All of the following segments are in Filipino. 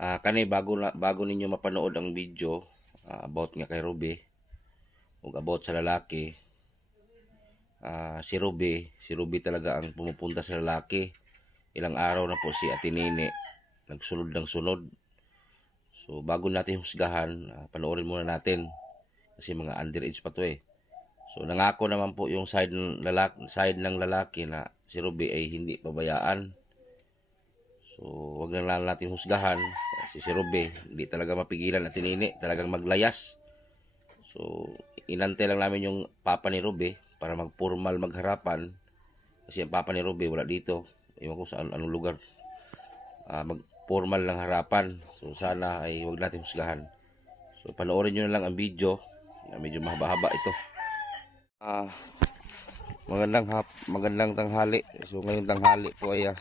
Kani bago ninyo mapanood ang video about nga kay Ruby ug about sa lalaki. Si Ruby talaga ang pumupunta sa lalaki. Ilang araw na po si Ate Nene nagsunod ng sunod. So bago natin husgahan, panoorin muna natin kasi mga underage pa to eh. So nangako naman po yung side ng lalaki na si Ruby ay hindi pabayaan. So wag na lang natin husgahan kasi si Ruby hindi talaga mapigilan at Nene talagang maglayas. So inantay lang namin yung papa ni Ruby para magformal magharapan kasi ang papa ni Ruby wala dito. Iwan ko sa anong lugar. Mag-formal lang harapan. So sana ay wag natin husgahan. So panoorin nyo na lang ang video. Medyo mahaba-haba ito. Magandang tanghali. So ngayong tanghali po ay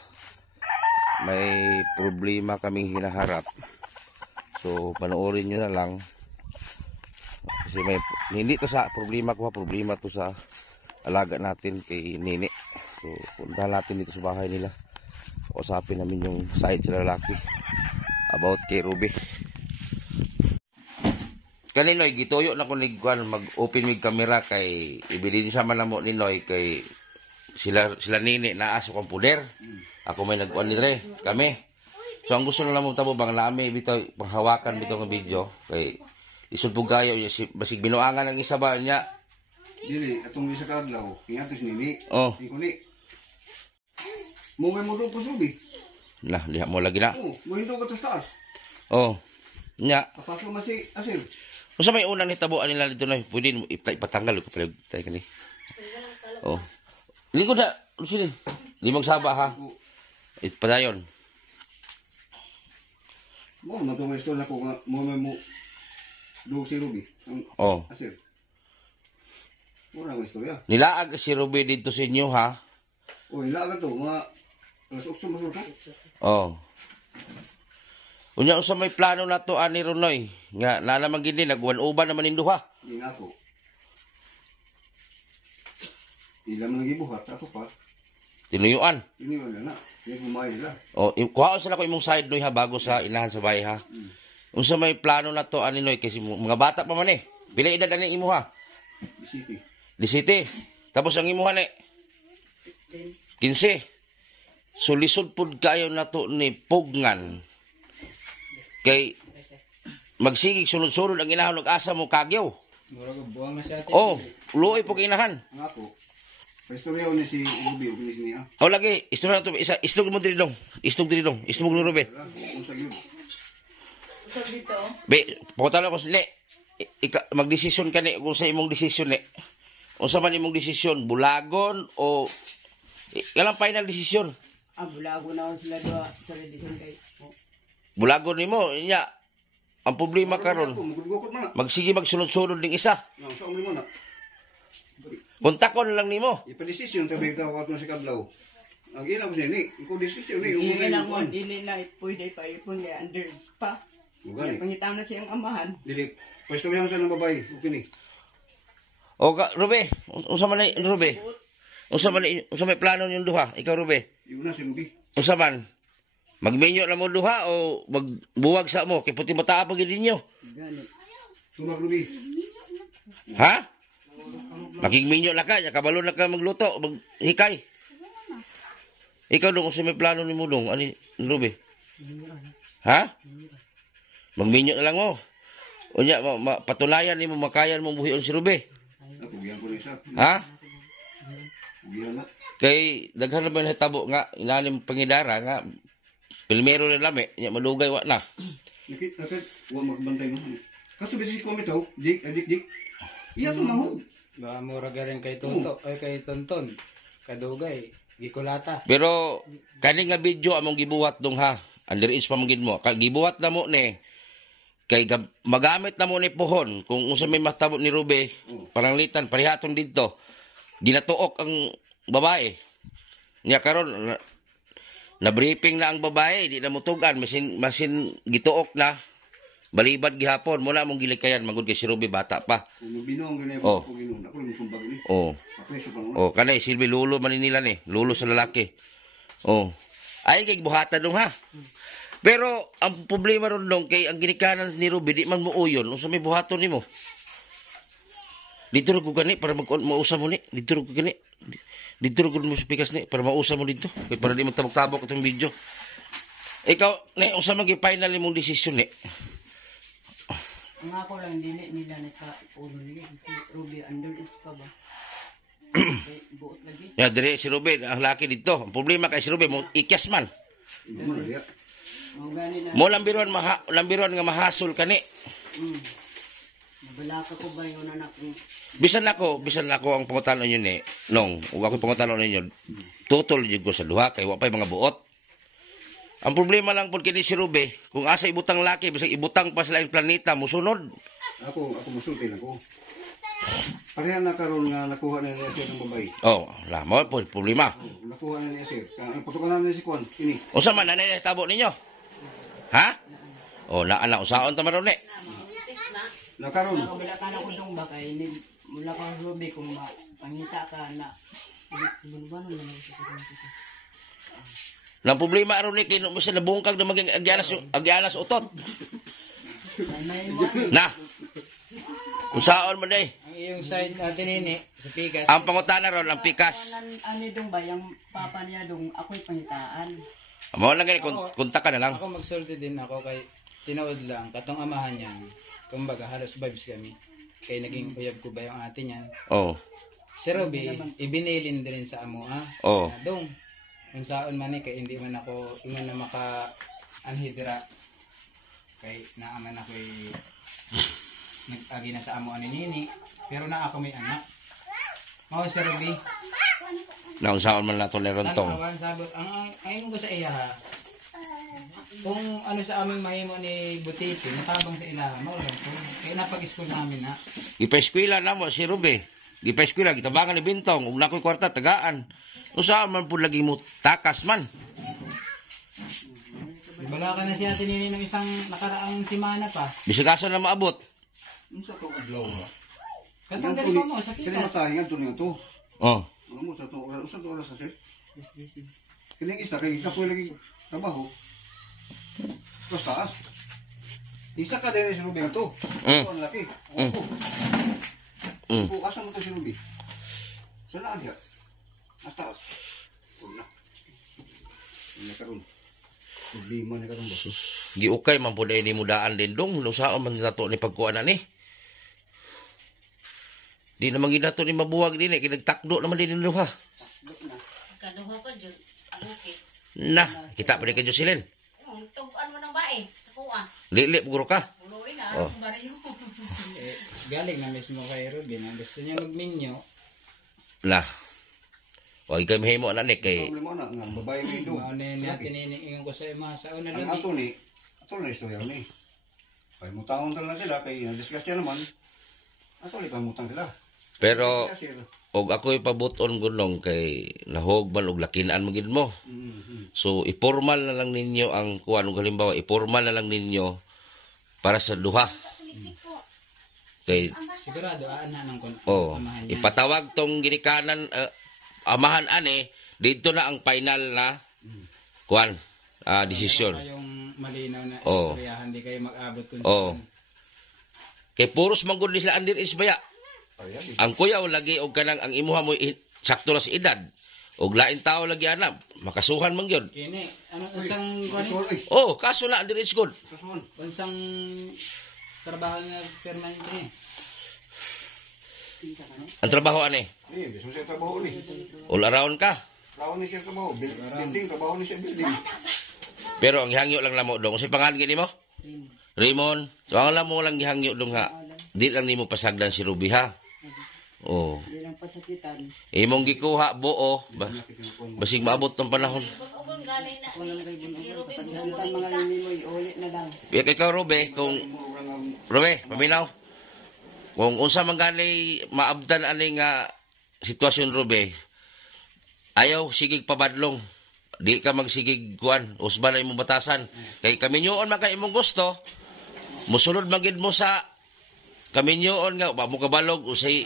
may problema kaming hinaharap. So panoorin nyo na lang. Kasi hindi to sa problema ko, problema to sa alaga natin kay Nene. So puntahan natin dito sa bahay nila. Usapin namin yung side sa lalaki about kay Ruby. Kaninoy gituyo na ko nigkuan mag-open mig camera kay ibili sa man mo ni Noy kay sila Nene naa sa komputer. Ako may nagkuan dire kami. So ang gusto na lang mo tabo bang lami bitaw panghawakan bitaw ng video kay isod pug kayo basig binuangan ang isa ba niya. Dili atong isa ka adlaw ingatos Nene. Oh. Ikuni. Mo may mo do po Ruby. Lah lihat mo lagi na. Oh, mo hindo ka to taas. Oh. Nya. Papasok masi asil. Usa may unang nitabuan nila dito na pwede ipatanggal ko pala tay kani. Oh. Ligo na sini. Limang saba ha. Padayon. Mo na to may na ko nga mo may mo do si Ruby. Oh. Asil. Mura mo istorya. Nilaag si Ruby dito sa inyo ha. Oh, ilaga to mga alas 8 masuk. Oh. Unya usa may plano na to ani Ronoy nga na naman gini nagwan-uban naman induha. Di nga to. Ilam man gibuhat ato pa. Tinuyuan. Tinuyuan na. Ni humay nila. Oh, kuhaon sa nako imong side Noy ha bago sa inahan sa bahay ha. Unsa may plano na to ani Noy kasi mga bata pa man eh. Pila edad ani imo ha? Di City. Tapos ang imo ha ni 15. So lisod pud kayo na to ni Pugnan. Kay magsigig sunod-sunod ang inahon ug asa mo kagyaw. Mura ka buang na siya. Oh, luoy pug inahan. Nga po. Pastoryaw ni si Ruby ug ni niya. Oh lagi, istorya na to isa islog mo diri dong. Islog diri dong. Islog ni Ruby. Unsa gyud? Unsa dito? Be, pangutana ko le. Magdesisyon ka ni kung sa imong desisyon ni. Unsa man imong desisyon, bulagon o ilang final desisyon? Bulago na sila doa sa desisyon kay. Bulagon nimo nya. Ang problema karon, magsige magsunod-sunod ning isa. Sa umli mo na. Kontakon lang nimo. Ipa-desisyon tabi taw ka sa kadlaw. Ang ina mo ni, ko desisyon ni Dili na mo, dili na pwede pa ipon kay under pa. Ugani. Pangitaw na siyang amahan. Dili. Pastoryaw sa nang babae, okay ni. O Ruby, unsa man ni Ruby? Unsa may plano yung duha? Ikaw Ruby. Yun na si Ruby. Unsa man? Magmenyo na mo duha o magbuwag sa mo kay puti mata pa gid ninyo? Gani. Tumag Ruby. Ha? Makigmenyo na ka, kabalo na ka magluto, maghikay. Ikaw dong unsa may plano nimo dong ani Ruby? Ha? Magmenyo na lang mo. Unya patunayan nimo makayan mo buhion si Ruby. Napugyan ko ni siya. Ha? Pugyan na. Kay daghan na ba nahitabo nga inalim pangidara nga pilmero na lami nya madugay wa na. Nakit wa magbantay mo. Kaso bisi ko mitaw, Jik. Iya to mahog. Ba mura garing kay Tonto ay kay Tonton. Kadugay gikulata. Pero kani nga video among gibuhat dong ha. Underage pa magid mo. Gibuhat na mo ni kay magamit na mo ni pohon kung unsa may matabo ni Ruby paranglitan parihaton didto. Ginatuok ang babae. Nya karon na briefing na ang babae, di na mutugan masin gituok na. Balibad gihapon mo na mong gilikayan magud kay si Ruby bata pa. Kung binong ganay Oh. ko ginon, ako lang sumbag ni. Oh. Papreso pa mo. Oh, kanay silbi lulo man nila ni, lulo sa lalaki. Oh. Ay kay buhatan dong ha. Pero ang problema ron dong kay ang ginikanan ni Ruby di man mo uyon unsa may buhaton nimo. Dito ro ko gani para mausa mo ni. Dito ro ko gani. Dito ro ko mo sa pikas ni para mausa mo dito. Kay para di magtabok-tabok itong video. Ikaw ni unsa man gi final imong desisyon ni? Ang ako lang dili nila naka-ulo nila kasi Ruby underage pa ba? Buot lagi. Ya dire si Ruby ang laki dito. Ang problema kay si Ruby mo ikyas man. Hindi mo na liya. Ang gani na. Mo lambiron nga mahasol kani. Mabalaka ko ba yung anak ko? Bisan ako ang pangutanon ninyo ni nong ug ako pangutanon ninyo. Tutol jud ko sa duha kay wa pay mga buot. Ang problema lang pud kini si Ruby, kung asa ibutang laki bisag ibutang pa sila ang planeta musunod. Ako musulti na ko. Pareha na karon nga nakuha na niya sir ng babae. Oh, la mo po problema. Nakuha na niya sir. Ang patukan na niya si Kwan, ini. Unsa man nanay tabo ninyo? Ha? Oh, naa usaon ta maron ni. Na karon. Nakabila ka na ko dong ba kay mula ka Ruby kung pangita ka na. Bunuban na lang sa kanya. Nang problema aron ni kay mo siya nabungkag na maging agyanas utot. May mo. Na. Usaon man day. Ang iyong side natin nini sa pikas. Ang pangutana ron ang pikas. Ani dong ba yung papa niya dong ako'y pangitaan. Mao lang gani kontak ka na lang. Ako magsulti din ako kay tinood lang katong amahan niya. Kumbaga halos vibes kami. Kay naging uyab ko ba yung ate niya. Oh. Si Ruby, ibinilin din sa amo Oh. Dong. Kung saan man kay hindi man ako iman na maka anhidra. Kay naaman ako nag-agi na sa amo ani nini. Pero na ako may anak. Mao si Ruby. Na unsaon man nato ni Rontong. Tanawan sabot ang ayon ko sa iya ha. Kung ano sa aming mahimo ni Butiki, natabang sa ilaha, mao lang po. Kaya napag-school namin na. Ipa-eskwela na mo si Ruby. Ipa-eskwela gitabangan ni Bintong ug nakoy kwarta tagaan. Unsaon man pud lagi mo takas man. Wala ka na si Ate Nini ng isang nakaraang simana pa. Bisag asa na maabot. Unsa to adlaw? Katanggal pa mo sa Kini pikas. matahingan to niyo to. Oh. Ano mo sa to? Unsa to oras sa sir? Kini isa kay kapoy lagi trabaho. Tapos taas. Isa ka din si Ruby to. Ako ang laki. Ako. Asa mo to si Ruby? Saan dia? Atas. Una. Ini karon. Problema na karon ba? Giukay man pud ni mudaan din dong. Unsaon man nato ni pagkuan ani. Di naman ginato ni mabuwag din eh. Kinagtakdo naman din niluha. Kaduha pa jud. Okay. Na, kita pa rin kayo silin. Tugan mo ng bae sa kuha. Lili, puguro ka. Buloy na Oh. ang baryo. Galing na mismo kay Ruby na gusto niya magminyo. Na. Huwag kayo mahimo na ni kay... Problema na nga babae ni do. Mao ni Ate Nini ingon ko sa ima sa una Ang lang. ato ni istorya ni. Kay mutang lang sila kay na-discuss yan naman. Ato ni pamutang sila. Pero, Kasi, og ako'y pabuton gunong kay nahog man og lakinaan mo gid mo. So, ipormal na lang ninyo ang kuan ug halimbawa, ipormal na lang ninyo para sa duha. Kay, Sigurado ana nang kon. oh, amahan niya. ipatawag tong ginikanan amahan ani, dito na ang final na kuan, desisyon. Meron kayong malinaw na Oh. istoryahan, di kayo mag-abot kung Oh. saan. Kay puros manggod ni sila andir isbaya. Ang kuyaw lagi og kanang ang imuha mo sakto na sa edad. Og lain tao lagi ana, makasuhan man gyud. Kini, ano isang kuan? Oh, kaso na andir is good. Unsang trabaho nga permanente ni? Ang trabaho ani, eh, biso siya trabaho ni. all around ka. Trabaho ni siya trabaho. Building, trabaho ni siya building. Pero ang gihangyo lang namo dong. Sa pangalan gini mo? Raymond. So ang alam mo lang gihangyo dong ha. Di lang nimo pasagdan si Ruby ha. Oh. Hindi lang pasakitan. Imong gikuha buo basig maabot tong panahon. Bugon galing na Walang kay si bunugan. Ruby Pasakitan bugon mga isa. nimoy. Ulit na lang. Ikaw Ruby, kung Ruby, paminaw. Kung unsa man gali maabdan ani nga sitwasyon Ruby, ayaw sigig pabadlong. Di ka magsigig kuan, usban na imong batasan. Kay kaminyoon man kay imong gusto, musulod magid mo sa kaminyoon nga ba mo kabalog usay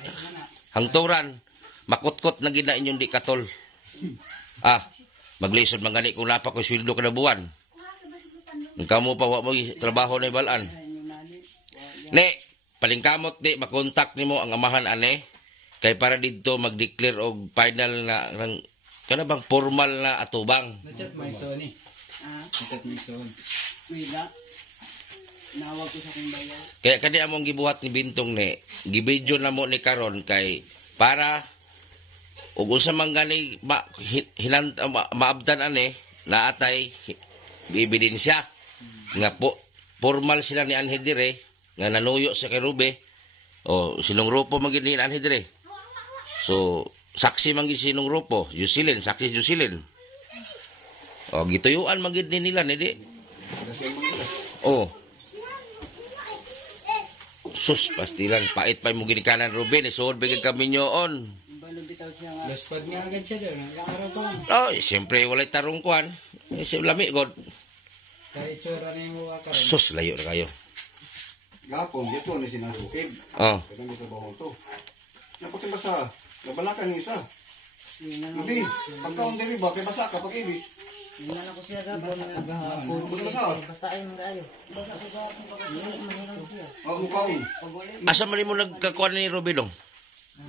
hangturan, makutkot na gid na inyong di katol. Maglisod man gani kung napa ko sweldo kada buwan. Ang kamo pa wa mo trabaho na ibalaan. Ne, palingkamot di makontak nimo ang amahan ane kay para didto mag-declare og final na kana bang formal na atubang. Nachat mo yung son eh. Nachat mo yung son. Wala. Nawag ko sa kong bayaw. Kaya kani among gibuhat ni Bintong ni gibidyo na mo ni karon kay para ug unsa man gani maabdan ane naatay ebidensya nga po formal sila ni Anhel dire nga nanuyo sa kay Rube o sinong grupo magid ni Anhel dire. So saksi man gid sinong grupo, Jocelyn, saksi Jocelyn. O gituyuan man gid ni nila ni di. Oh. Sus, pastilan pait pa mo ginikanan Ruben, isuod bigay kami nyoon. Balong bitaw siya nga. Laspad nga agad siya doon. Ilang araw pa lang. Oh, siyempre walay tarong kuan. Lami god. Kaya itsura na yung mukha ka rin. Sus, layo na kayo. Gapon, dito ni sinasukid. Oh. Kaya dito bawang to. Napakit basa. Nabalakan ni isa. Yun na Hindi. Pagkaon diri ba, kay basa ka pag-ibis. Yun na ko siya gabon nga gahapon. Basta ay mga ayo. Basta ko gahapon pag manila ko siya. O, mukaon. Pag wala. Asa man mo nagkakuan ni Ruben dong?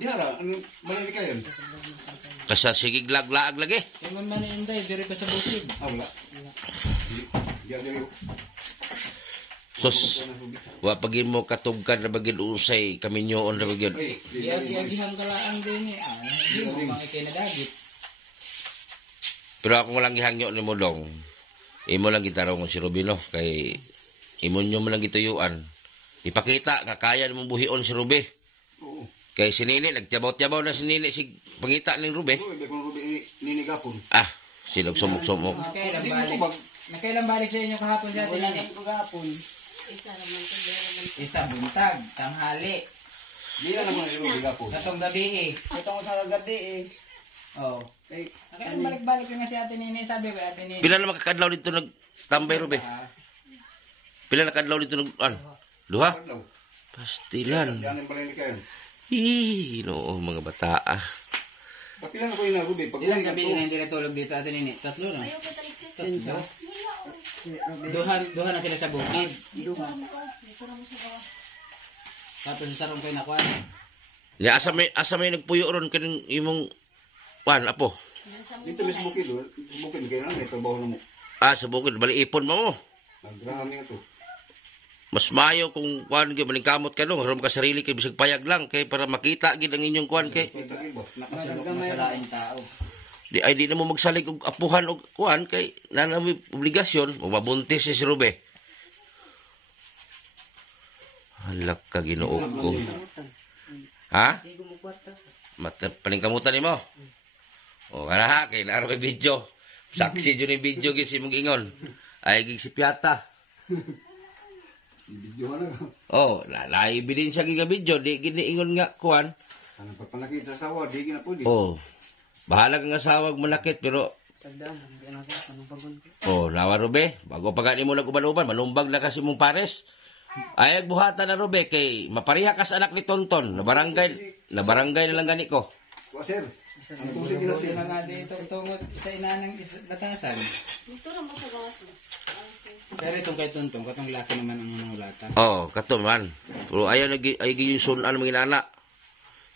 Dihara, ano, balay kayo? Kasa sige laglaag lagi. Tingon man ni Inday, dire pa sa bukid. Ah, wala. Diya diri. Sus, wa pagin mo katugkan na bagid usay kami nyoon na bagid. Ay, Iagi-agihan ka lang din eh. Hindi mo mga ikinadagit. Pero ako lang gihangyo ni mo dong. Imo lang gitarong si Rubino kay imo nyo man lang gituyuan. Ipakita nga kaya nimong buhion si Rube. oo. Kay si Nini nagtiyabaw-tiyabaw na si Nini si pangita ning Rube. Oo, ibe kung rubi nini gapon. Ah, silog sumok-sumok. Nakailang Di mo balik. tubag. Nakailang balik sa inyo kahapon sa atin Wala ini. na ko gahapon. Isa naman to, meron naman. Isa buntag, tanghali, Di na naman ni rubi gapon. katong gabi eh. Ito ko sa gabi eh. Oh. Kay Nakailang balik-balik ka nga si ate Nini, sabi ko ate Nini. Pila na makakadlaw dito nagtambay Rube? Pila na kadlaw dito Duha? Paglaw. Pastilan. Diyan ang balay ni kayo. No, mga bata ah. Kapilan ako yun na rubi. Pag Ilang gabi na hindi natulog dito ate Nini? Tatlo na. Ayaw ka talit Tatlo. Duha na sila sa bukid. duha. Tapos sa sarong kayo nakuha. Ya asa may nagpuyo ron kaning imong apo. dito mismo kilo, bukid kayo na may trabaho na mo. Ah, sa bukid bali ipon mo. Naggrahami nga to. Mas mayo kung kuan gyud maningkamot ka no, harom ka sarili kay bisag payag lang kay para makita gid ang inyong kuan kay Kita ba? Nakasulok na sa laing tao. di na mo magsalig og apuhan og kuan kay nanami obligasyon o mabuntis si Rube. Halak ka Ginoo ko. Ha? Hindi ko mo kwarta sa. Paningkamutan nimo. O kana ha kay naaro kay video. Saksi jud ni video gid si mong ingon. Ay gig si Piata. Video na. Oh, ebidensya gid nga video di gid ni ingon nga kuan. Ano pa panakita sa awa, di na pwede. Oh. Bahala kang asawag manakit pero Sagdam, hindi na sa kanang pagon ko. oh, nawa Rube, bago pa gani mo nag-uban-uban, malumbag na kasi mong pares. Ay buhatan na Rube kay mapariha ka sa anak ni Tonton, na barangay na lang gani ko. Wa sir. Ang tusig na Buti sir. na nga dito tungot sa inanang batasan. Dito lang mo sa bawas mo. Pero itong kay Tuntong, katong laki naman ang nangulatan. Oh, kato man. Pero ayaw na ay giyuson mga inana.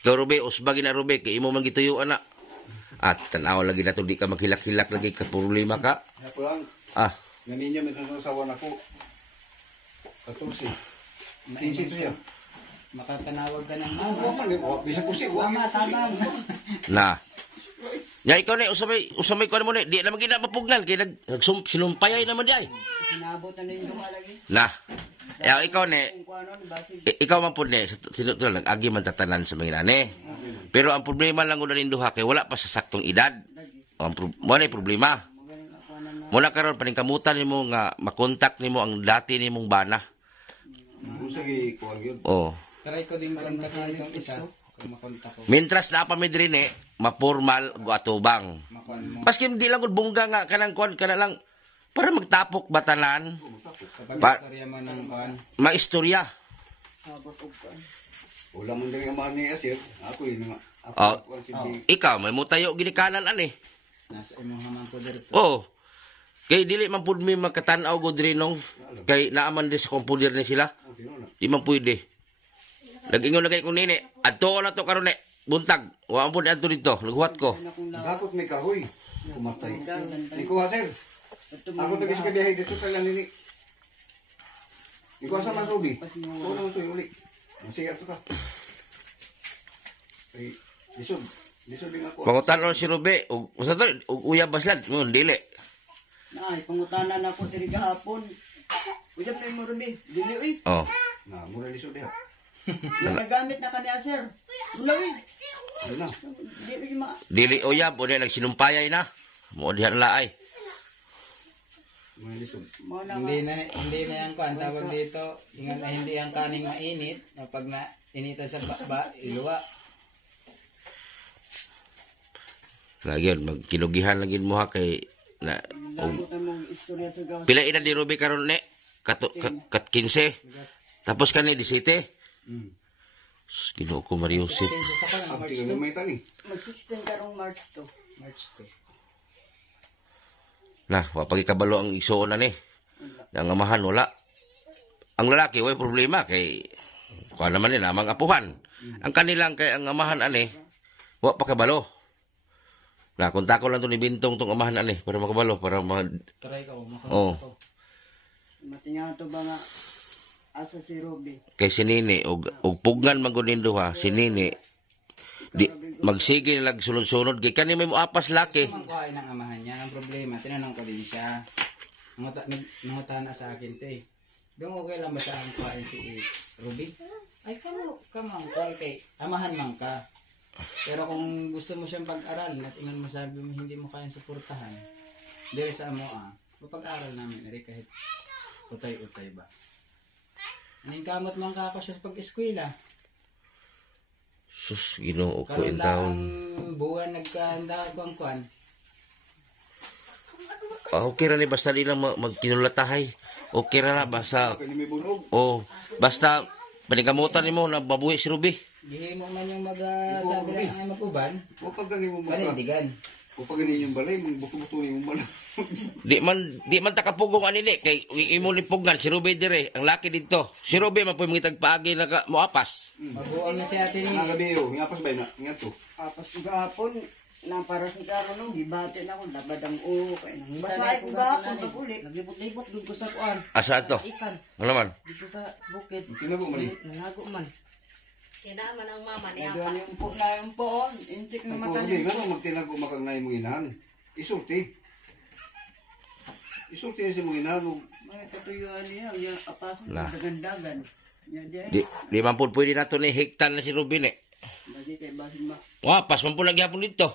Ikaw Rube, usbagi na Rube kay imo man gituyo ana. At tanaw lagi na to di ka maghilak-hilak lagi ka problema ka. Ako lang, Ah, ganinyo may sasawa na ko. 14. Tinsin siya. Makapanawag ka ng Wa mama. man, wa bisa ko siya. Wa Tama, tama. na. Ya ikaw ni usamay ko mo ni di na magina mapugnan kay sinumpayay naman di ay. Sinabot na rin duha lagi. Na. Ya ikaw ni Kung ano, basig. ikaw man pud ni sino nag-agi man tatanan sa mga inani. Pero ang problema lang gud nin duha kay wala pa sa saktong edad. Mo na problema. Magaling ako na na. Muna karon paningkamutan nimo nga makontak nimo ang dati nimong bana. Usa gi kuan gyud. Oh. Try ko din makontakin itong isa. Kung makontak ko. Mintras na pa mi diri ni mapormal go atubang. Makuan mo. Paski hindi lang gud bungga nga kanang kuan kana lang para magtapok batanan, Kapag Pa- istorya mo ng kuan. maistorya. Habot og kan. Wala man diri nga man ni sir. Ako yun nga. Oh. Ako kuan si Oh. Di. Ikaw may mutayo ginikanan ani. Nasa imong hamang ko dito. Oh. Kay dili man pud mi makatan-aw gud rinong kay naaman di sa computer ni sila. Okay, no na. Di man pwede. Nag-ingon na kay kung nini, adto na to karon buntag. Wa man pud adto dito, naghuwat ko. Bakit may kahoy? Kumatay. Ikuha, sir. Ako tagis ka biyahe dito ka lang nini. Ikuha sa man, Ruby. Oo naman ito yung uli. Sige, ito ka. Ay, lisod. Lisod din ako. Pangutan si Rube, ug usa to, ug uyab baslad, ngon dili. Nay, pangutanan ako diri gahapon. Uy, play mo Ruby. Dili uy. Oh. Na, mura lisod diha. Nagamit na kaniya sir. Wala uy. Ano na? Dili ma. Dili uyab o nagsinumpayay na. Mo diha na laay. Mga lisod. Mo na Hindi na yan kuan tawag dito, ingon na hindi ang kaning mainit, pag na inita sa baba, iluwa. Lagi magkinugihan lagi mo ha kay na Lagutan mong istorya sa gawas. pila edad ni Rube karon ne? Kat 15. Tapos kani 17. Ginoo ko Mariusip. Sa kanan, Ang March tingnan 2. mo may tani. Mag-16 karong March to. March 2. Na, wa pagikabalo ang isuon ani. Ang amahan wala. Ang lalaki way problema kay kuan naman ni namang apuhan. Ang kanilang kay ang amahan ani wa pa kabalo. Na kontak ko lang to ni Bintong tong amahan ani para makabalo para Try ka Oh. Matinga to ba nga asa si Ruby. kay si Nini og pugnan man gud duha si Nini di magsige lag sunod-sunod kay kani may moapas laki. Ang kuhain ng amahan niya, ang problema, tinanong ko din siya. Nanguta na sa akin to eh. Doon okay lang ba siya ang kuhain si Ruby? Ay, kamo ang kuhain kay amahan man ka. Pero kung gusto mo siyang pag-aral at ingon mo sabi mo hindi mo kayang suportahan, dahil sa amo mapag-aral namin rin kahit utay-utay ba. Anong kamot man ka ako siya sa pag-eskwela. Sus Ginoo ko Karoon in lang taon. buwan nagkahanda ko ang kuhan. Okay ra ni basta di lang magkinulatahay. Okay ra na basta Kani may bunog. basta panigamutan nimo na mabuhi si Ruby. Gihimo man yung sabi lang ay mag-uban, O pag gani mo maka. panindigan. O pag gani yung balay, buto-buto ni mo balay. Di man takapugong anini kay imo ni pugnan si Ruby dire ang laki dito. Si Ruby man puy mangitag paagi na moapas. Mabuang na si ate Nga ni. gabi yo, ngapas ba na? Nga to. Apas ko gahapon na para sa karon no gibati na ko dabadang o kay nang basta ko gahapon paguli. Naglibot-libot dun ko sa kuan. Asa to? Isan. Ano man? Dito sa bukid. Tinago man ni. Nanago man. Kinaman ang mama ni Medyo Apas. yung po na yung poon. Intik na Ako mata gabi, gano magtinago makagnay mo inahan. Isulti. Isulti na si mo inahan. May katuyuan niya. Yung apas mo. Lah. Dagandagan. Yan di. Di man pud pwede nato ni hektan na si Ruby ni. Lagi kay basin ma. Wapas man pud nagyapon dito.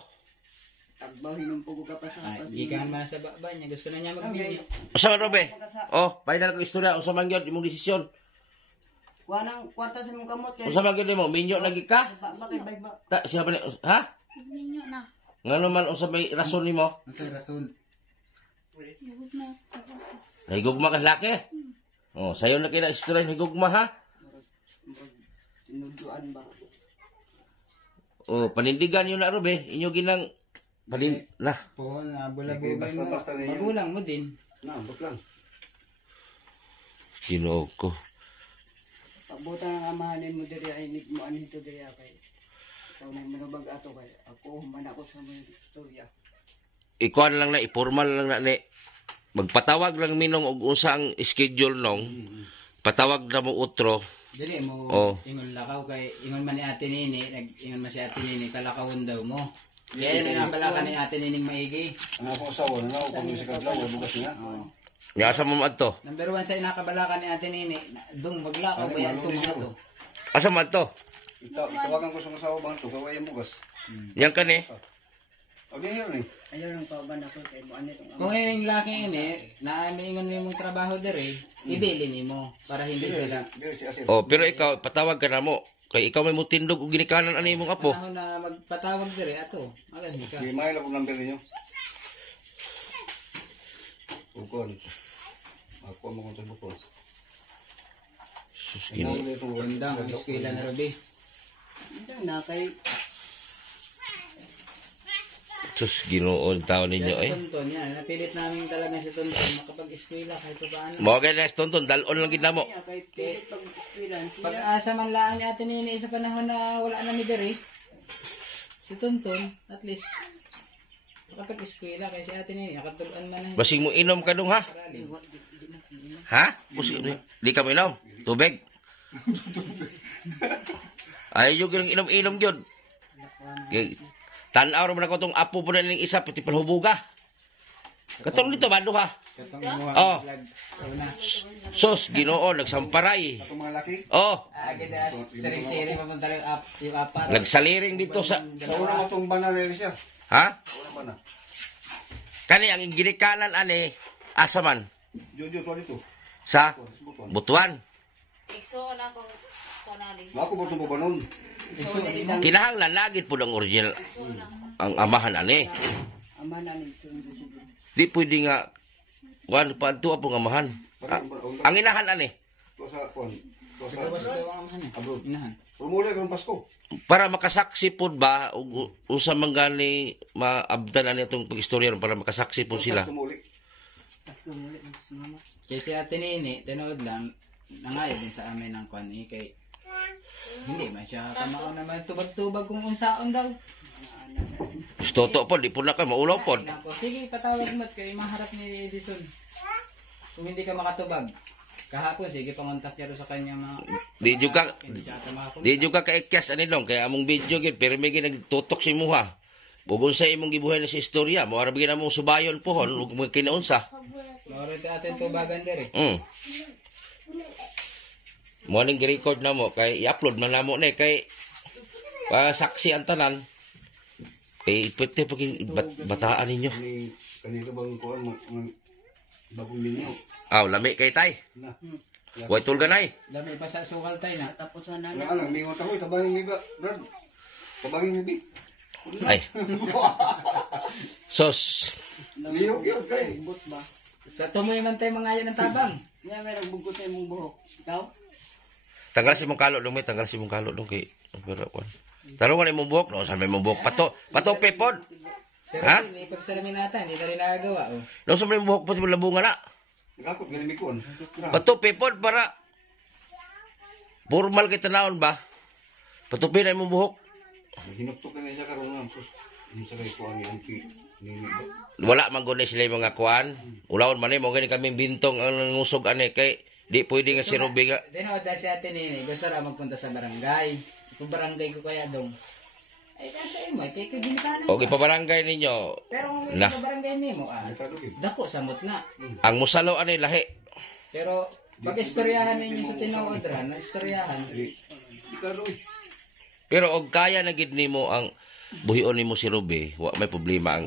Tagbahin ng pugo ka pa sa Ay, apas. gikan man sa baba niya, gusto na niya magbili. Asa man Ruby? Oh, bayad na ko istorya usa man gyud imong desisyon. Kuanang kwarta sa mong kamot kay. Usa man gyud nimo minyo lagi ka? Bakit bay ba? Ta siya pa ni ha? Minyo na. Ngano man usa may rason nimo? Ang rason. Higog na. Nahigugma ka laki. Oh, sayo na kina istorya higugma ha. Tinuduan ba? Oh, panindigan yun na Ruby. Inyo ginang na. Po, nabulabugay mo. Basta-basta na yun. Magulang mo din. Na, ambot lang. Ginoo ko. Pagbuta ng amahanin mo diri ay nig mo anito diri kay. Ikaw na manubag ato kay. Ako human ako sa mga istorya. Ikuan lang na ipormal lang na ni. Magpatawag lang minong og unsa ang schedule nong. Patawag na mo utro. Dili mo Oh. ingon lakaw kay ingon man ni Ate Nini, ingon man si Ate Nini kalakawon daw mo. Kaya na nga pala ka ni Ate Nining maigi. Ang akong asawa na ako kung sa kadlaw, bukas niya. Nya asa mo adto? Number 1 sa inakabalakan ni Ate Nini, dong maglakaw ba yan itong mga to? Asa man to? Itawagan ko sa asawa bang to, kaway ang bukas. Yang kani. O di yun eh. Ayaw lang pauban ako kay mo anito ang Kung yung laki ini, naamingon mo yung trabaho dere, ibili nimo para hindi sila. Dili si Asir. Oh, pero ikaw patawag ka na mo. Kay ikaw may mutindog og ginikanan ani imong apo. Panahon na magpatawag dere ato. Agan ka. Di may lang ang number ninyo. Bukon. Ako mo kung sa bukon. Sus Ginoo. Ganda ang eskwela na Ruby. Hindi na kay Sus, Ginoo tao ninyo Kaya eh. si Tonton, yan. Napilit namin talaga si Tonton makapag-eskwela kahit pa paano. Mo kay next tonton dalon lang gid namo. Kaya kahit pilit pag-eskwelahan siya. Pag-asa man lang ni Ate Nini sa panahon na wala na ni Dere, si Tonton, at least, makapag-eskwela kay si Ate Nini, nakatulan man na. Basing mo inom ka dong ha? Aralin. Ha? Busi, di ka minom. Tubig. Ay yung inom-inom gyud. Kay tan-aw ra man ako tong apo po na ning isa pati palhubuga. Katong dito bando ha. Katong gumawa Oh. ng vlog. Una. Sos, Ginoo nagsamparay. Atong mga laki. Oh, Agad na siri-siri papunta yung apat. nagsaliring dito sa Sa una mo itong banal siya. ha? Sa una ba na? Kani ang ginikanan ani asa man Jojo to dito. sa Buton. Butuan. Ikso na kung kunali. Ako ba itong babanon? Kinahanglan lagit po ang original ang amahan ani. Ama namin, sundo. Di pwede nga wan pa tuwa pong amahan. Ang inahan ani Ito sa kon. Ito Sa gawas sa daw ang amahan eh. abroad. Inahan. Pumuli kang Pasko. para makasaksi pod ba ug unsa man gani maabdan ani atong pagistorya para makasaksi pod sila. Pumuli. Pasko muli, mas mama. Kaya si Ate Nini, tinood lang, nangayo din sa amin ng kwan eh, kay hindi man siya kamao naman tubag-tubag kung unsaon daw. Toto pod di po na kay maulaw pod. Ako, sige, patawag mo at kay maharap ni Edison. Kung hindi ka makatubag, kahapon, sige, pangontak niya rin sa kanya mga... Di juga Hindi siya tumakot. di juga ka ikyas ani long kay among video gid pero may nagtutok si muha. Bugon sa imong gibuhay na si istorya, mo arab gid among subayon pohon ug mga kinaunsa. Maro ti atin tubagan dere. Mo ning gi-record na mo kay i-upload man namo ni kay saksi ang tanan. Eh pwede pag bataan ninyo. Kanito bang kuan bagong ninyo. Aw lami kay tay. Na. Way tulganay. Dami pa sa sukal tayo na. Tapos na Ano alang mingon ako tabangin mi ba, Brad? Tabangin mi bi. Ay. Sos. Liyok yun kay. Bot ba? Sa tumoy man tayo mga yan ng tabang. Nga merong bugos sa imong buhok. Ikaw? Tanggal si mong kalo dong, may tanggal si mong kalo dong kay pero kwan. Tarungan imong buhok no, sa may mong buhok pato pepod. Sir, Ha? ipagsalamin natin, hindi na rin nagagawa. Oh. No sa may buhok pa si labungan na. Nagakot galing mi kuan. Pato pepod para formal kay tanawon ba? Patupin na imong buhok. Hinuktok na siya karon nga sus. Ini sa kay kuan ni Anki. Nini ba? Wala man gud sila yung mga kuan. Ulawon man mo gani kaming bintong ang nangusog ani kay di pwede nga si Ruby nga. Tinood dahil si Ate Nini, gusto ra magpunta sa barangay. Kung barangay ko kaya dong. Ay, nasa imo, kay kagimikanan. Okay pa barangay ninyo. Pero kung may Na. barangay nimo, Ito do. dako samot na. Ang musalo ani lahi. Pero pag istoryahan ninyo sa tinuod ra, na istoryahan. Ito do. Pero og kaya na gid nimo ang buhion nimo si Ruby, wa may problema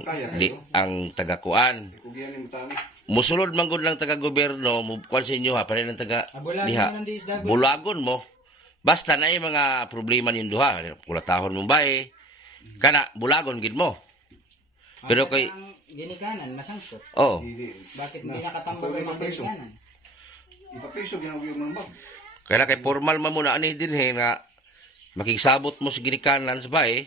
ang taga-kuan. Kugian ni mutani. Musulod man gud lang taga-gobyerno, mo kuan sa inyo ha, pare ng taga Abulagan diha. man di isda. Bulagon mo. Basta na yung mga problema nin duha, kulatahon mo bae. Kana bulagon gid mo. Pero kay ginikanan masangkot. oh, Bakit hindi nakatambag ang mga ginikanan? Ipapiso ginaguyom ng bag. kaya kay formal man muna ani dinhi nga makigsabot mo sa ginikanan sa bae.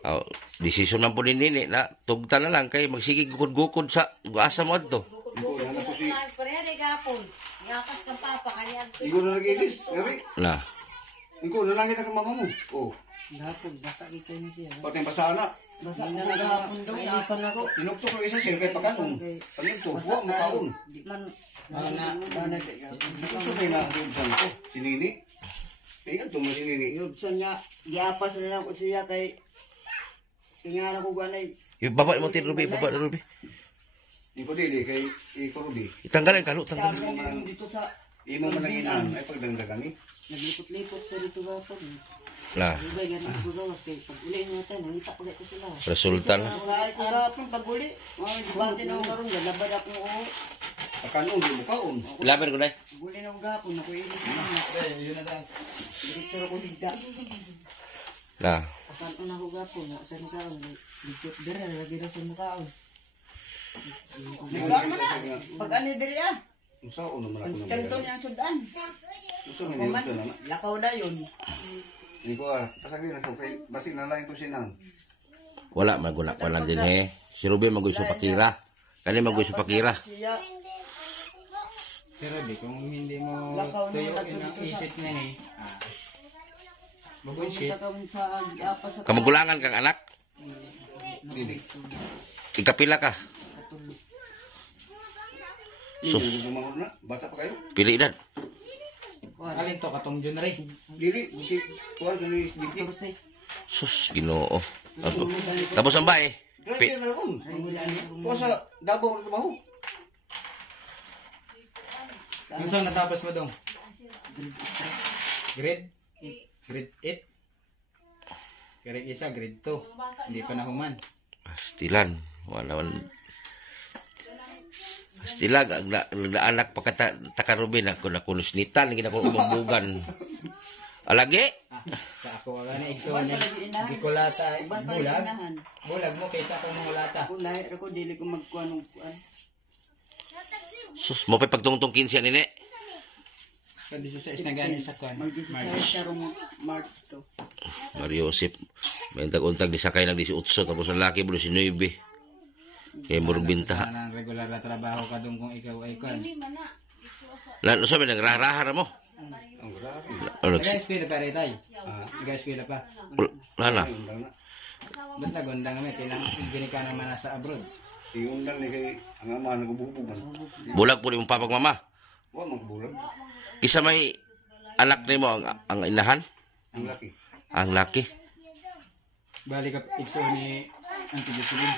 Oh, decision man po ni nini na tugta na lang kay magsige gukod-gukod sa asa mo adto. Iko na ko si Pareha de gapon. Ngakas kang papa kanya. Iko na nagilis. Gabi. Na. Iko na lang kita ka mama mo. Oh. Gapon, basa kita niya siya. Pati pasana. Basa na gapon daw. Naisan ako. Tinuktok ko isa sir kay pagkanon. Panito, buwa mo kaon. Di man. Na. Gusto kay na rubsan ko. Si Nini. Kaya ito mo si Nini. Yubsan niya. Giapas na lang ko siya kay tingnan ko ganay. Yung baba mo tin Ruby, baba na Ruby. Iko dili kay Iko Ruby. Itanggalan kalo, tanggal. Tagang mo dito sa Imo man ang inan ay pagdangdagan ni. naglipot-lipot sa dito gapon. Na, Ugay ganun ko gawas kay pag uli natin, nangita ko ko sila. resulta na. Ay ko gapon pag uli. Mga dibati na ako karon, galabad ako oo. Pagkanon di mo kaon. Laban ko na. Guli na ako gapon, ako ilis na. Yun na daw. Direktor ako digda. Na. Pasan na ako gapon, na sa kaon. Dikot dire lagi na sa makaon. Pag ani diri ah. Usa uno man ako Kanto na. niya ang sudan. Usa man yun ito na. Lakaw na yun. Iko pasagli na sa kay basi na lang ito sinang. Wala maguna pa lang din eh. Si Ruby mag-iso pakira. Kani mag-iso pakira. Siya, Si Ruby, kung hindi mo Lakaw na tuyuin yung ang dito sa- isip niya eh. Bubullshit. pumunta kami sa apas sa Kamugulangan kang anak. Dili. Ikapila ka. katulog. Sus. Hindi gumahon na. Bata pa kayo. Pili edad. Alin to, katong Jun Ray. Dili. Busi. Kuwan ka ni Diki. Sus, Ginoo. Tapos ang bae. Driver na ron. Kuwan sa Davao na trabaho. Yung saan natapos mo dong? Grade? Grade 8? Grade 1, grade 2. Hindi pa nahuman. Pastilan. Wala man. Pastilag. Anak pa takarubin. Ako na kunusnitan. Hindi na ko umambugan. Alagi? Ah, sa ako wala na igsoon Di ko lata Iban pa rin bulag. inahan. Bulag mo kaysa ako mga lata. Kung lahi ako, dili ko magkuhan ng kuhan. Sus, mo pa pagtungtong 15 nini. Kandi sa na gani sa kuan. Mag-16 karong March to. Mario Josep. May untag disakay ng 18. Tapos ang laki mo 19. Kaya murag binta. Nang regular na trabaho ka dong kung ikaw ay kuan. Lan, sabi nagraharaha na mo. Ang grabe. Ano, Nag-eskwela pa rin tayo. Ah. Nag-eskwela pa. Lana. Undang na. Ba't nagundang kami? Gini ka naman nasa abroad. Iundang ni kay ang ama nagbubugan. Bulag po ni mong papagmama. Wa magbulag. Isa may anak ni mo ang inahan. Ang laki. Ang laki. Balik ka ikso ni Auntie Jocelyn.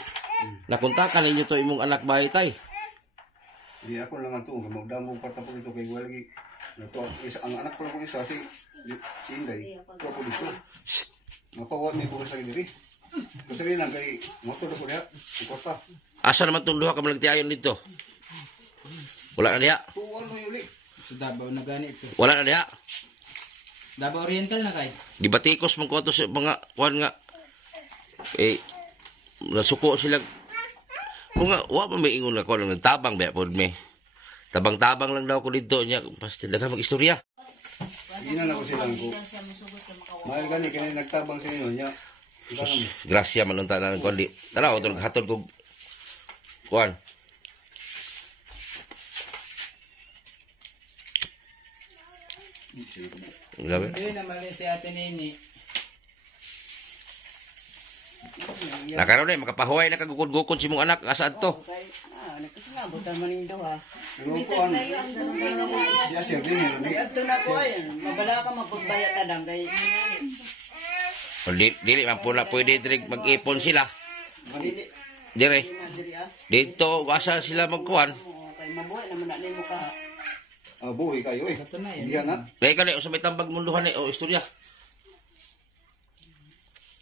Nakuntakan ninyo to imong anak bahay tay. Di ako lang ato magdamo pa tapos ito kay wala lagi. Nato isa ang anak ko lang isa si Inday. Ko po dito. Mapawa mi ko sa diri. Kasi rin lang kay motor ko diha. Kota. Asa naman tong duha ka malagtiayon dito? Wala na diha. Tuwan mo yuli. Sa Davao na gani ito. Wala na diha. Davao Oriental na kay. Gibatikos man ko to sa mga kuan nga. Nasuko sila. Kung nga, wa pa may ingon ako lang nagtabang ba pod me. Tabang-tabang lang daw ko dito niya. Basta daghang mag-istorya. Ina na ko silang ko. Mahal gani kay nagtabang sa inyo nya. Sus, grasya man unta na kuan di. Tara, otong hatod ko kuan. Grabe. Hindi naman si Ate Nini. Nakaroon na, makapahuway na kagukod-gukod si mong anak. Asaan to? Okay. Nagkasinabutan man yung duha. Pero kuan. Siya siya din ni. Adto na ko ay, mabala ka magpagbayat na dang kay Dili man po na pwede direk mag-ipon sila. dili Dire. diri ah. Dito, asa sila magkuhan. Kay mabuhay naman na nimo ka. Ah buhi kayo eh. Ito na yan. Diyan na. Dahil ka na, sa may tambag munduhan o istorya.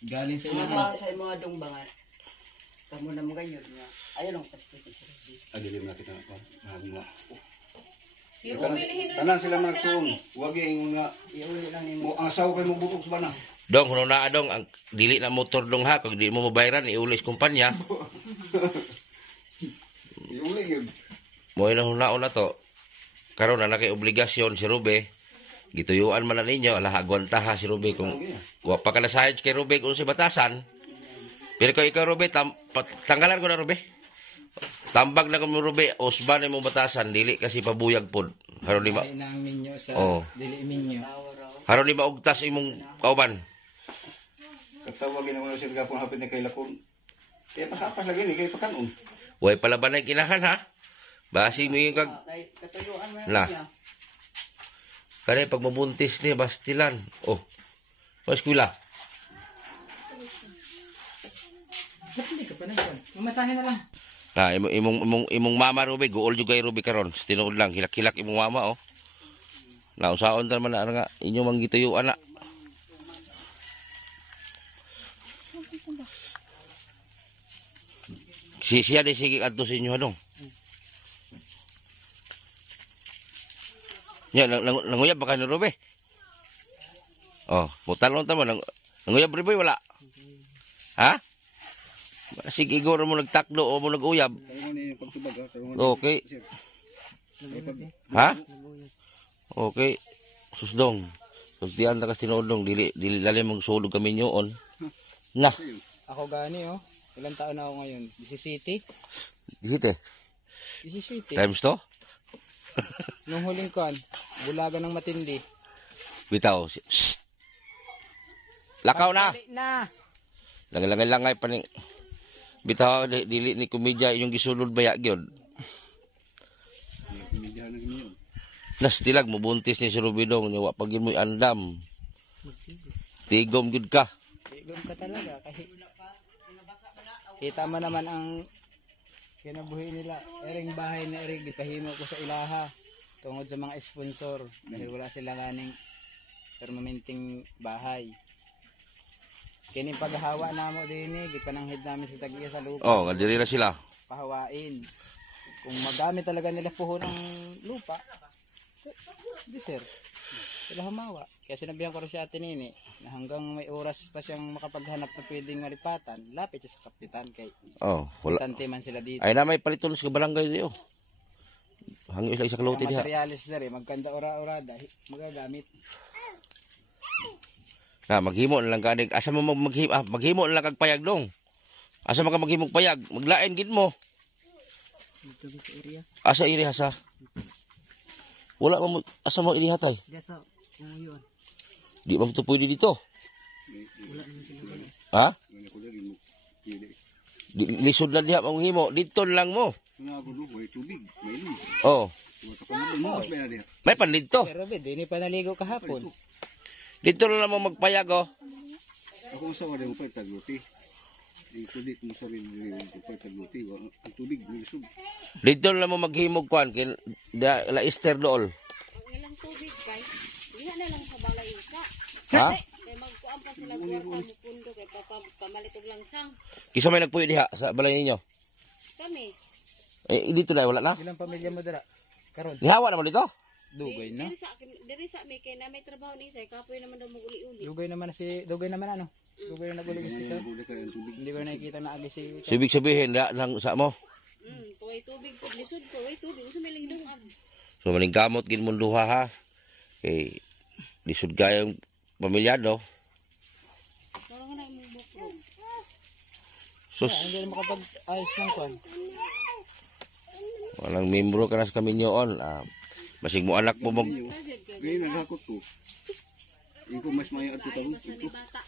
Galing sa inyo. Mga sa mga dong bangat. Kamo na mo ganyan nga. Ayun ang paspiti sa Ruby. Adilim na kita ko. Na. Si Ruby lihin Tanan sila magsuon. Wag ingon nga Iuli lang mo nimo. ang asawa kay mo butok sa bana. Dong, huno na dong, ang dili na motor dong ha. Kung di mo mabayaran, iulis kumpanya. Iuli gyud. Mo ilang hunaon na to. Karon na kay obligasyon si Rube. Gituyuan man na ninyo, ala agwanta ha si Rube kung wa pa ka na sahid kay Rube kung si batasan. Pero kung ikaw Rube, tanggalan ko na Rube. Tambag na kung Rube, usban na mong batasan, dili kasi pabuyag pod. Haron di ma, Ay na ang minyo sa Oh. dili minyo. haron di maugtas imong kauban. Katawagin naman sila gapon hapit ni kay lakon. Kaya pasapas lagi ni kay pakanon. Way palaban na kinahan ha. Basi mo yung kag Kay katuyuan man La. niya. kani pag mabuntis ni bastilan. Oh. Paskula. Ba't hindi ka pa nagkuhan? Mamasahe na lang. Ah, imong mama Ruby, guol juga kay Ruby karon. Tinuod lang hilak-hilak imong mama oh. Nausaon ta man na nga inyo mang gituyuan na. Siya di sige adto sa inyo dong. Ya, nanguyab ba ka ni Ruby? Oh, mutalon ta mo nanguyab Ruby wala. Ha? Sige igor mo nagtakdo o mo naguyab. Kayo ni pagtubag ha. Okay. Ha? Okay. Susdong. Sultian ta kas tinuod dong dili lalim mag sulog kami nyoon. Na. Ako gani oh. Ilang taon na ako ngayon? 17? Dito 17. times to. Nung huling kuan, bulagan ng matindi. Bitaw. Shh. Lakaw na. Pagdali na. Langay pa ning bitaw dili ni komedya yung gisulod baya gyud. Medya na ganyan. Nastilag mo buntis ni si Rubidong ni wa pagin mo andam. Tigom gyud ka. Tigom ka talaga kahit kita mo naman ang kinabuhi nila. Ering bahay na ering gipahimo ko sa ilaha tungod sa mga sponsor dahil wala sila kaning permanenteng bahay. Kini paghahawa namo dinhi gipananghid namin sa tagiya sa lupa. Oh, kadiri na sila. Pahawain. Kung magamit talaga nila puhon ng lupa, di sir, sila humawa. Kaya sinabihan ko rin si Ate Nini na hanggang may oras pa siyang makapaghanap na pwedeng maripatan, lapit siya sa kapitan kay Oh, wala. tante man sila dito. Ay na may paliton sa barangay diyo. Hangyo sila isa Mga kalote diha. materialis sir, magkanda ora-orada, magagamit. Na maghimo na lang kanig. Asa mo maghimo na lang kag payag dong. Asa man ka maghimong payag, maglain gid mo. Dito sa area. Asa iri sa. Wala mo asa mo iri hatay. Diyan sa umuyon. Di ba mo pwede dito? Wala naman sila ganun. Ha? Ganyan ko lagi mo. Pili. Lisod na diha mong himo. Dito lang mo. Nga ako may tubig, may ilim. Oh, Wata pa naman, mas may na diha. may pan dito. Pero Robin, di pa naligo kahapon. Dito lang mo magpayag oh. Ako sa wala mo pa tagluti. Dito mo sa rin mo pa tagluti. Ang tubig, may isog. Dito lang mo maghimog kwan kin la Easter dool. Ang ilang tubig guys. Diha na lang sa balay ka. Ha? Kay magkuan pa sila kwarta mo pundo kay pamalit og langsang. Kisa may nagpuyo diha sa balay ninyo. Kami. Eh dito na wala na. Ilang pamilya mo dira? Karon, Nihawa na mo dito. dugay na. Diri sa may kay na may trabaho ni say kapoy naman daw maguli-uli. Dugay naman ano? Dugay na nagulig si ka. Wala ka ang tubig. Hindi ko nakikita na agi si So, ibig sabihin na lang sa mo. Kuway tubig pud lisod ko, way tubig usa may lang dungag. So maning gamot gid mong duha ha. Kay lisod gayong pamilyado. Maro nga na imong bukro. Sus, hindi na makapag-ayos ng kwan. walang membro ka na sa kaminyoon. Masig mo anak mo mag Ngayon, nagakot ko. Iko mas mayo at ito. Ito. Bata.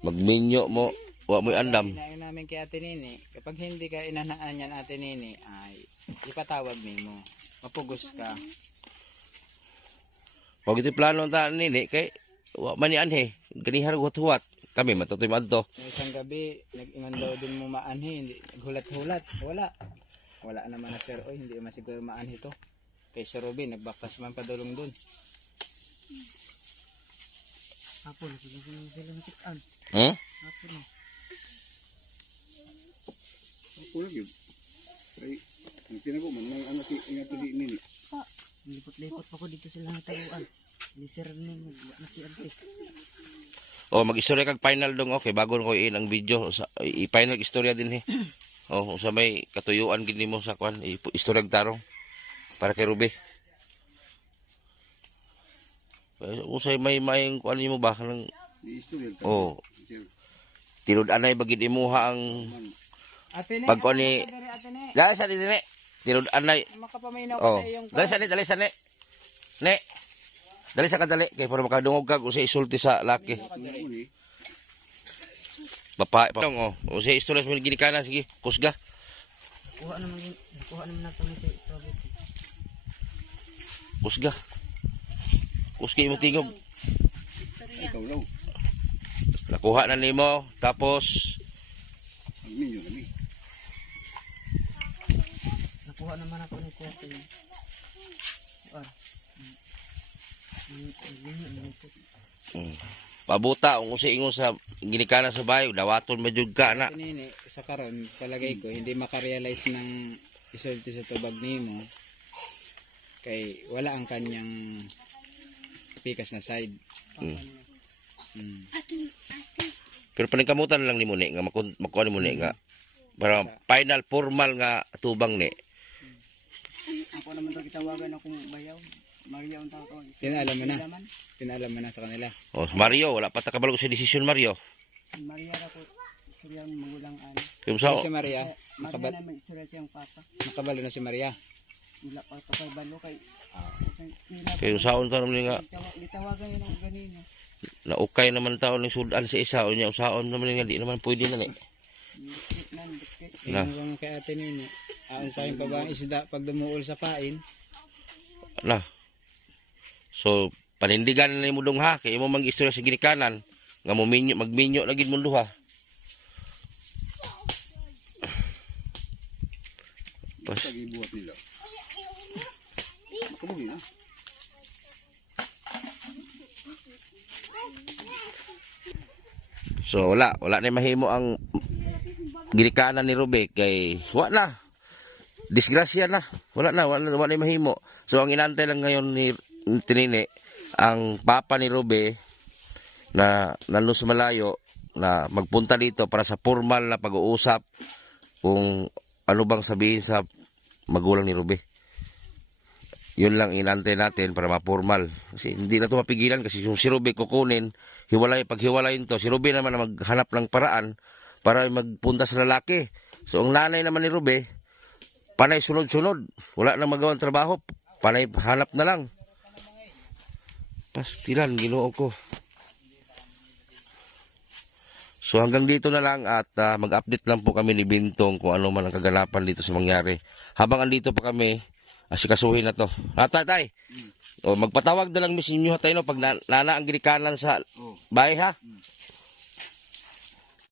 magminyo mo. Wa mo'y andam. Inain namin kay Ate Nini, kapag hindi ka inanaan yan Ate Nini, ay ipatawag mo. Mapugos ka. Pag ito plano ta nini kay wa man ni anhe. Ganihan huwat-huwat. Kami matutoy madto. Yung isang gabi, nag-ingan daw din mo maanhi, hindi naghulat-hulat. Wala naman na sir, oy, hindi naman siguro maanhi to. Kay Sir Robin, nagbaktas man padulong dun. Hapon, sila matikan. Hmm? Hapon na. Ako lagi. Ay, ang tinago man, may anak ingat di nini. Lipot-lipot pa ko dito sila nataruan. Ni Sir Ning, na si Ante. Oh, mag-istorya kag final dong okay bago ko ang video sa i-final istorya din he. Oh, sa may katuyuan gid nimo sa kwan istorya tarong para kay Ruby. Usay may kwan nimo ba kanang Di istorya. oh tilod anay bagid imuha ang Ate Nini, pag ni Ate Nini, dali sa dinhi tilod anay makapaminaw oh kasi yung dali sa ni ne dali sa kadali kay para makadungog ka kung sa isulti sa laki. Bapae pa oh. O sa istorya sa ginikana sige kusga. Kuha naman nato ni si Robert. Kusga. Kuski mo tingog. Istorya. Ikaw daw. Nakuha na nimo tapos Ang ninyo kami. Nakuha naman ako ni si Ate. pabuta ang usi ingon sa ginikana sa bayo dawaton majud ka na. Ate Nini, sa karon, palagay ko, hindi makarealize ng isulti sa tubag nimo kay wala ang kanyang pikas na side. Mm. Pero paningkamutan lang nimo ni nga makuha nimo ni nga para final formal nga tubang ni. Ako naman to kitawagan akong bayaw. Maria ang tao ko. Pinaalam mo na. Pinaalam mo na sa kanila. Oh, Mario wala pa ta kabalo sa desisyon Mario. Maria ra ko Siyang magulang ano. Kaya sa Si Maria, Maria na mag-isura siyang papa. nakabalo na si Maria. Wala pa ito kay Balo kay... kaya saon ta naman nga Gitawagan yun ang ganina. naukay naman tao ng sudan sa isa o niya usaon naman nga di naman pwede na ni. Dikit na, dikit. Na. Yung kay ate nini. Aon sa akin pa ba ang isda pag dumuol sa pain? Na. So panindigan na mo dong ha kay imo mang istorya sa ginikanan nga mo magminyo na gid mo duha. Pas Pagibuhat nila. Kabuhi na. So wala na mahimo ang ginikanan ni Ruby kay wala na. Disgrasya na. Wala na mahimo. So ang inantay lang ngayon ni Tinini ang papa ni Ruby na nandun sa malayo na magpunta dito para sa formal na pag-uusap kung ano bang sabihin sa magulang ni Ruby. Yun lang inantay natin para ma-formal. Kasi hindi na ito mapigilan kasi yung si Ruby kukunin, paghiwalayin to, si Ruby naman na maghanap ng paraan para magpunta sa lalaki. So ang nanay naman ni Ruby, panay sunod-sunod. Wala nang magawang trabaho, panay hanap na lang. Pastilan, Ginoo ko. So hanggang dito na lang at mag-update lang po kami ni Bintong kung ano man ang kaganapan dito sa mangyari. Habang andito pa kami, asikasuhin na to. Tatay, o magpatawag na lang misin nyo tayo no, pag nana ang ginikanan sa bahay ha.